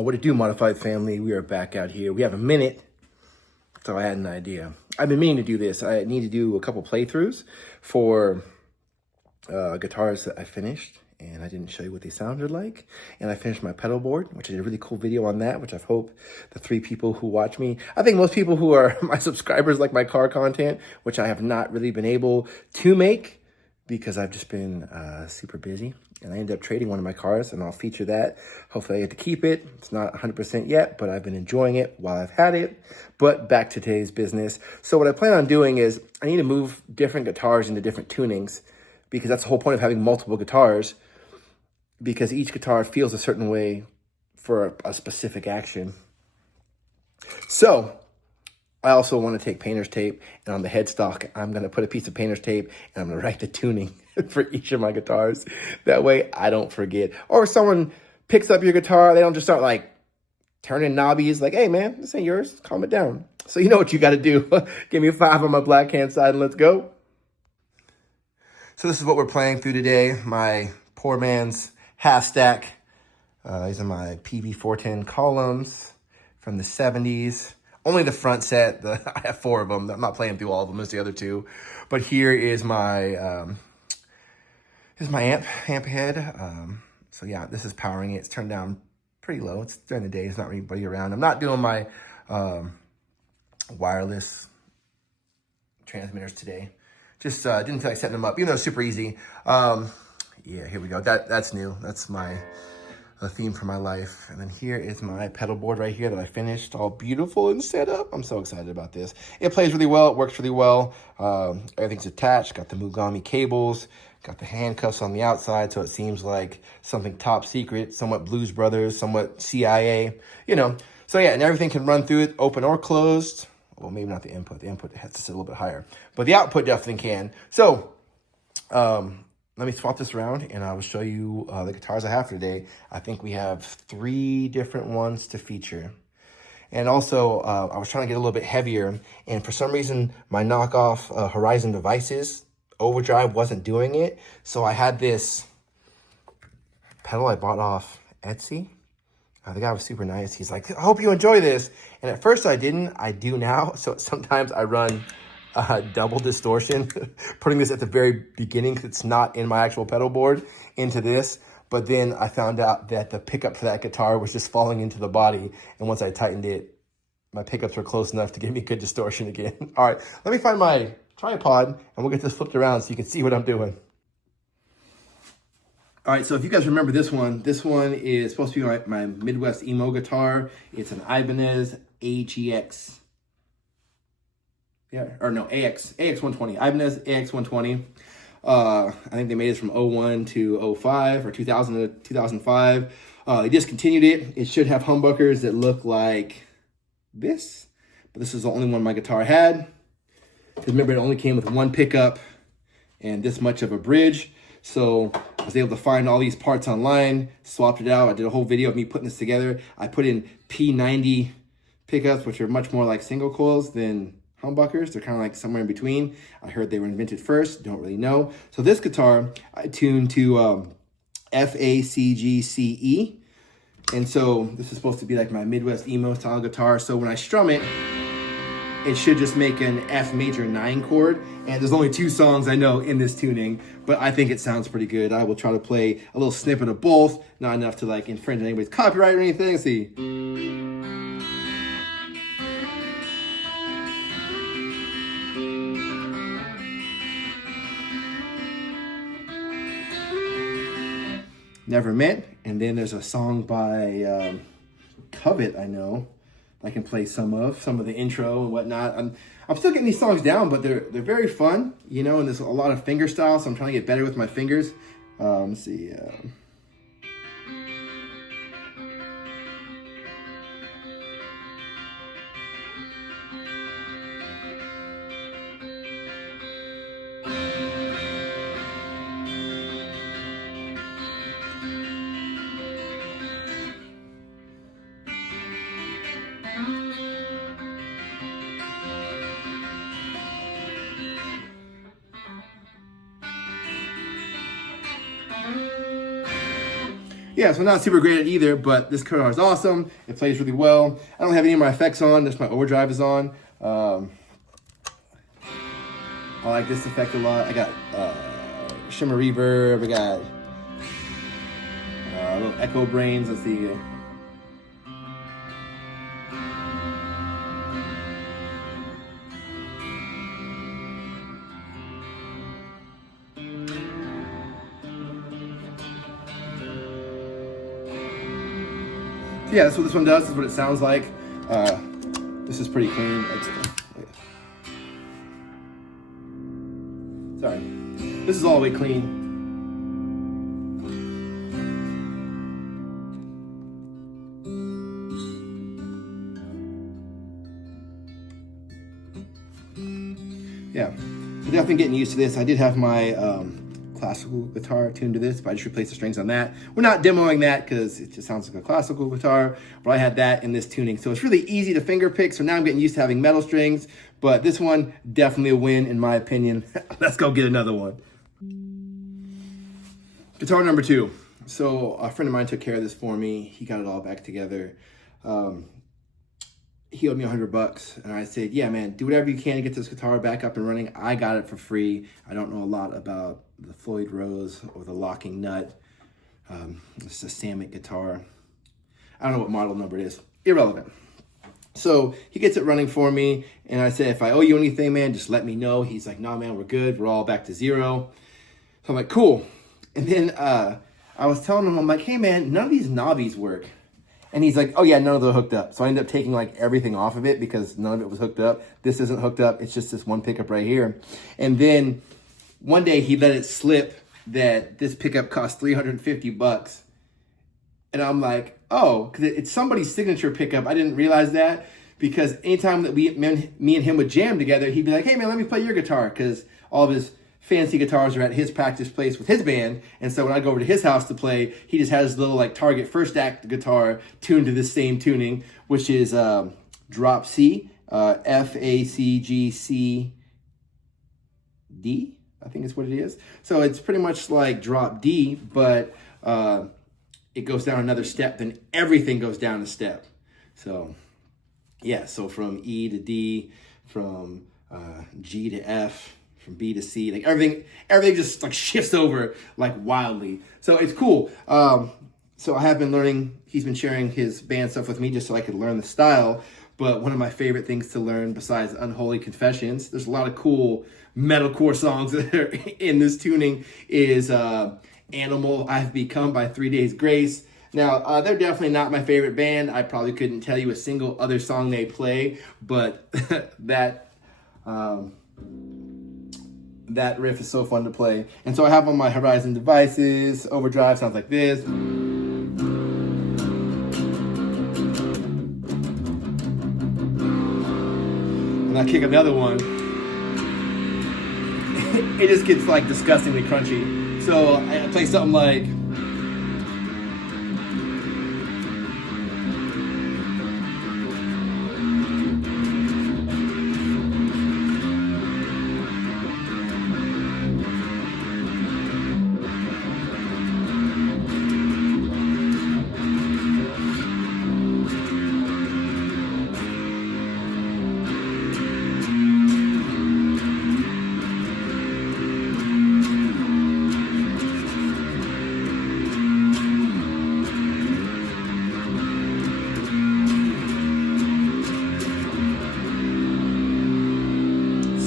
What it do, Modified family? We are back out here. We have a minute, so I had an idea. I've been meaning to do this. I need to do a couple playthroughs for guitars that I finished, and I didn't show you what they sounded like. And I finished my pedal board, which I did a really cool video on that, which I hope the 3 people who watch me, I think most people who are my subscribers like my car content, which I have not really been able to make because I've just been super busy. And I ended up trading one of my cars, and I'll feature that. Hopefully I get to keep it. It's not 100% yet, but I've been enjoying it while I've had it. But back to today's business. So what I plan on doing is I need to move different guitars into different tunings, because that's the whole point of having multiple guitars, because each guitar feels a certain way for a specific action. So I also want to take painter's tape, and on the headstock, I'm going to put a piece of painter's tape, and I'm going to write the tuning for each of my guitars. That way I don't forget. Or if someone picks up your guitar, they don't just start like turning knobbies like, hey man, this ain't yours, calm it down. So you know what you got to do. Give me a 5 on my black hand side and let's go. So this is what we're playing through today. My poor man's half stack. These are my PV410 columns from the 70s. Only the front set. I have 4 of them. I'm not playing through all of them. There's the other 2. But here is my amp head. So yeah, this is powering it. It's turned down pretty low. It's during the day. There's not anybody around. I'm not doing my wireless transmitters today. Just didn't feel like setting them up, even though it's super easy. Yeah, here we go. That's new. That's the theme for my life. And then here is my pedal board right here that I finished, all beautiful and set up. I'm so excited about this. It plays really well. It works really well. Everything's attached. Got the Mugami cables. Got the handcuffs on the outside, so it seems like something top secret, somewhat Blues Brothers, somewhat CIA, you know. So yeah, and everything can run through it, open or closed. Well, maybe not the input. The input has to sit a little bit higher, but the output definitely can. So let me swap this around, and I will show you the guitars I have for today. I think we have 3 different ones to feature. And also, I was trying to get a little bit heavier, and for some reason, my knockoff Horizon Devices Overdrive wasn't doing it. So I had this pedal I bought off Etsy. The guy was super nice. He's like, I hope you enjoy this. And at first I didn't. I do now. So sometimes I run double distortion, putting this at the very beginning because it's not in my actual pedal board into this. But then I found out that the pickup for that guitar was just falling into the body. And once I tightened it, my pickups were close enough to give me good distortion again. All right, let me find my tripod and we'll get this flipped around so you can see what I'm doing. All right, so if you guys remember this one is supposed to be my Midwest emo guitar. It's an Ibanez AGX. Yeah, or no, AX120. Ibanez AX120. I think they made this from 01 to 05 or 2000 to 2005. They discontinued it. It should have humbuckers that look like this, but this is the only one my guitar had. Because remember, it only came with 1 pickup and this much of a bridge. So I was able to find all these parts online, swapped it out. I did a whole video of me putting this together. I put in P90 pickups, which are much more like single coils than humbuckers. They're kind of like somewhere in between. I heard they were invented first, don't really know. So this guitar, I tuned to FACGCE. And so this is supposed to be like my Midwest emo style guitar. So when I strum it, it should just make an F major 9 chord. And there's only 2 songs I know in this tuning, but I think it sounds pretty good. I will try to play a little snippet of both, not enough to like infringe on anybody's copyright or anything. Let's see. Never Met. And then there's a song by Covet, I know. I can play some of the intro and whatnot. I'm still getting these songs down, but they're very fun, you know, and there's a lot of finger style, so I'm trying to get better with my fingers. Let's see. Yeah, so not super great at either, but this guitar is awesome. It plays really well. I don't have any of my effects on, just my overdrive is on. I like this effect a lot. I got shimmer reverb, I got little echo brains. Let's see. Yeah, that's what this one does. This is what it sounds like. This is pretty clean. Sorry. This is all the way clean. Yeah, I'm definitely getting used to this. I did have my classical guitar tuned to this, but I just replaced the strings on that. We're not demoing that because it just sounds like a classical guitar, but I had that in this tuning. So it's really easy to finger pick. So now I'm getting used to having metal strings, but this one, definitely a win in my opinion. Let's go get another one. Guitar number 2. So a friend of mine took care of this for me. He got it all back together. He owed me $100, and I said, yeah, man, do whatever you can to get this guitar back up and running. I got it for free. I don't know a lot about the Floyd Rose or the locking nut. It's a Samick guitar. I don't know what model number it is. Irrelevant. So he gets it running for me, and I said, if I owe you anything, man, just let me know. He's like, no, man, we're good. We're all back to zero. So I'm like, cool. And then I was telling him, I'm like, hey, man, none of these knobbies work. And he's like, oh yeah, none of them are hooked up. So I ended up taking like everything off of it because none of it was hooked up. This isn't hooked up. It's just this one pickup right here. And then one day he let it slip that this pickup cost $350. And I'm like, oh, because it's somebody's signature pickup. I didn't realize that because anytime that me and him would jam together, he'd be like, hey man, let me play your guitar. Because all of his fancy guitars are at his practice place with his band, and so when I go over to his house to play, he just has his little like Target first act guitar tuned to this same tuning, which is drop C, F A C G C D, I think is what it is. So it's pretty much like drop D, but it goes down another step, then everything goes down a step. So yeah, so from E to D, from G to F, from B to C, like everything just like shifts over like wildly. So it's cool. So I have been learning, he's been sharing his band stuff with me just so I could learn the style. But one of my favorite things to learn besides Unholy Confessions, there's a lot of cool metalcore songs that are in this tuning, is Animal, I've Become by 3 Days Grace. Now, they're definitely not my favorite band. I probably couldn't tell you a single other song they play, but that riff is so fun to play. And so I have on my Horizon devices, overdrive sounds like this. And I kick another one. It just gets like disgustingly crunchy. So I play something like,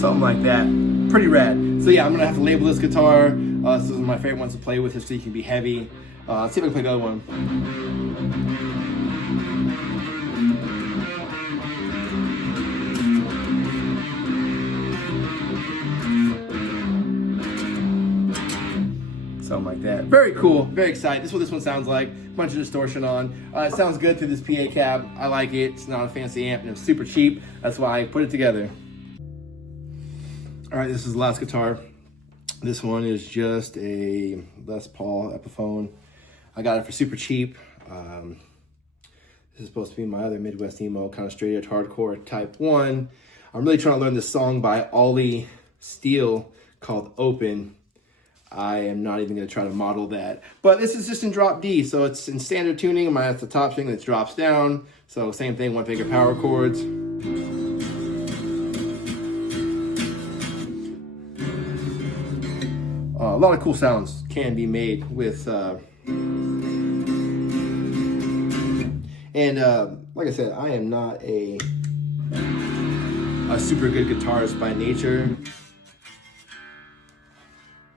something like that. Pretty rad. So yeah, I'm gonna have to label this guitar. This is one of my favorite ones to play with, so you can be heavy. Let's see if I can play the other one. Something like that. Very cool. Very excited. This is what this one sounds like. Bunch of distortion on. It sounds good through this PA cab. I like it. It's not a fancy amp and it's super cheap. That's why I put it together. All right, this is the last guitar. This one is just a Les Paul Epiphone. I got it for super cheap. This is supposed to be my other Midwest emo, kind of straight edge hardcore type one. I'm really trying to learn this song by Ollie Steele called Open. I am not even going to try to model that. But this is just in drop D, so it's in standard tuning. That's the top string that drops down. So same thing, 1 finger power chords. A lot of cool sounds can be made with, like I said, I am not a super good guitarist by nature.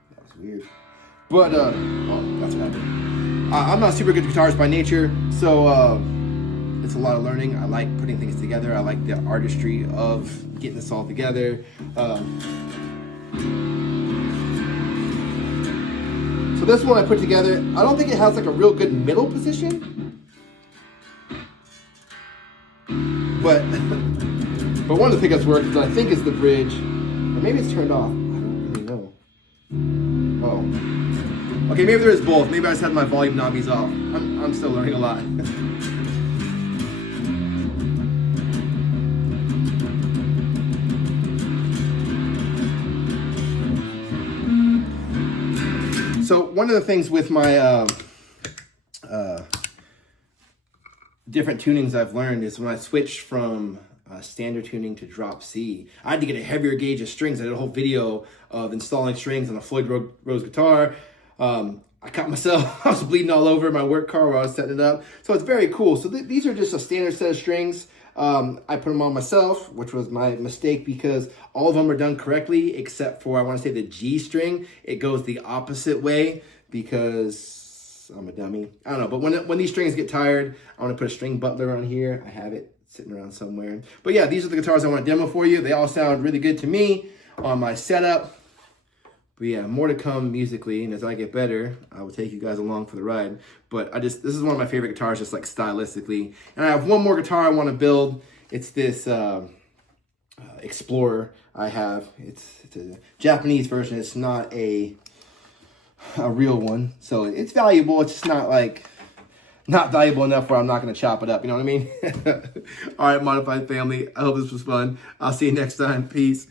That was weird. But, oh, that's what happened. I'm not a super good guitarist by nature, so it's a lot of learning. I like putting things together. I like the artistry of getting this all together. So this one I put together, I don't think it has like a real good middle position. But one of the pickups works, I think it's the bridge. Or maybe it's turned off. I don't really know. Oh. Okay, maybe there is both. Maybe I just had my volume knobbies off. I'm still learning a lot. So one of the things with my different tunings I've learned is when I switched from standard tuning to drop C, I had to get a heavier gauge of strings. I did a whole video of installing strings on a Floyd Rose guitar. I cut myself. I was bleeding all over my work car while I was setting it up. So it's very cool. So these are just a standard set of strings. I put them on myself, which was my mistake because all of them are done correctly, except for, I want to say, the G string. It goes the opposite way because I'm a dummy. I don't know, but when these strings get tired, I want to put a string butler on here. I have it sitting around somewhere. But yeah, these are the guitars I want to demo for you. They all sound really good to me on my setup. But yeah, more to come musically, and as I get better, I will take you guys along for the ride. But this is one of my favorite guitars, just like stylistically. And I have one more guitar I want to build. It's this Explorer I have. It's a Japanese version. It's not a real one, so it's valuable. It's just not valuable enough where I'm not going to chop it up. You know what I mean? All right, Modified family. I hope this was fun. I'll see you next time. Peace.